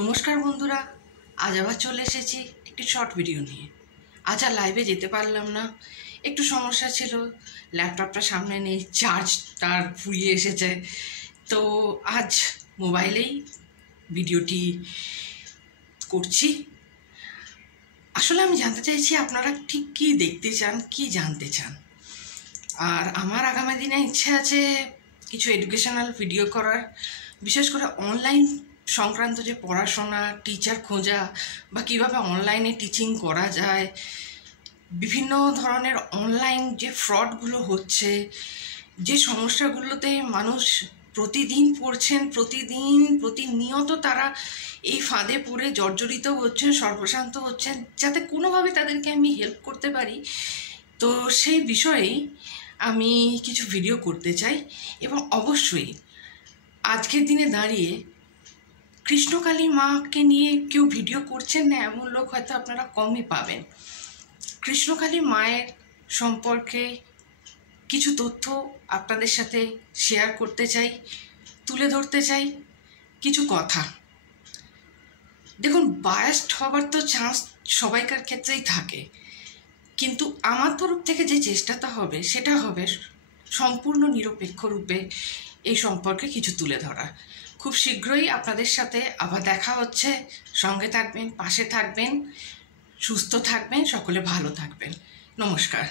নমস্কার বন্ধুরা, আজ আবার চলে এসেছি একটি শর্ট ভিডিও নিয়ে। আজ আর লাইভে যেতে পারলাম না, একটু সমস্যা ছিল। ল্যাপটপটা সামনে নেই, চার্জ তার ফুরিয়ে এসেছে। তো আজ মোবাইলেই ভিডিওটি করছি। আসলে আমি জানতে চাইছি আপনারা ঠিক কী দেখতে চান, কি জানতে চান। আর আমার আগামী দিনে ইচ্ছে আছে কিছু এডুকেশনাল ভিডিও করার, বিশেষ করে অনলাইন সংক্রান্ত যে পড়াশোনা, টিচার খোঁজা বা কীভাবে অনলাইনে টিচিং করা যায়, বিভিন্ন ধরনের অনলাইন যে ফ্রডগুলো হচ্ছে, যে সমস্যাগুলোতে মানুষ প্রতিদিন পড়ছেন, প্রতিনিয়ত তারা এই ফাঁদে পড়ে জর্জরিত হচ্ছেন, সর্বশান্ত হচ্ছেন, যাতে কোনোভাবে তাদেরকে আমি হেল্প করতে পারি। তো সেই বিষয়েই আমি কিছু ভিডিও করতে চাই। এবং অবশ্যই আজকের দিনে দাঁড়িয়ে কৃষ্ণকালী মাকে নিয়ে কেউ ভিডিও করছেন না এমন লোক হয়তো আপনারা কমই পাবেন। কৃষ্ণকালী মায়ের সম্পর্কে কিছু তথ্য আপনাদের সাথে শেয়ার করতে চাই, তুলে ধরতে চাই কিছু কথা। দেখুন, বায়াসড হবার তো চান্স সবাইকার ক্ষেত্রেই থাকে, কিন্তু আমার তরফ থেকে যে চেষ্টাটা হবে সেটা হবে সম্পূর্ণ নিরপেক্ষ রূপে এই সম্পর্কে কিছু তুলে ধরা। খুব শীঘ্রই আপনাদের সাথে আবার দেখা হচ্ছে। সঙ্গে থাকবেন, পাশে থাকবেন, সুস্থ থাকবেন, সকলে ভালো থাকবেন। নমস্কার।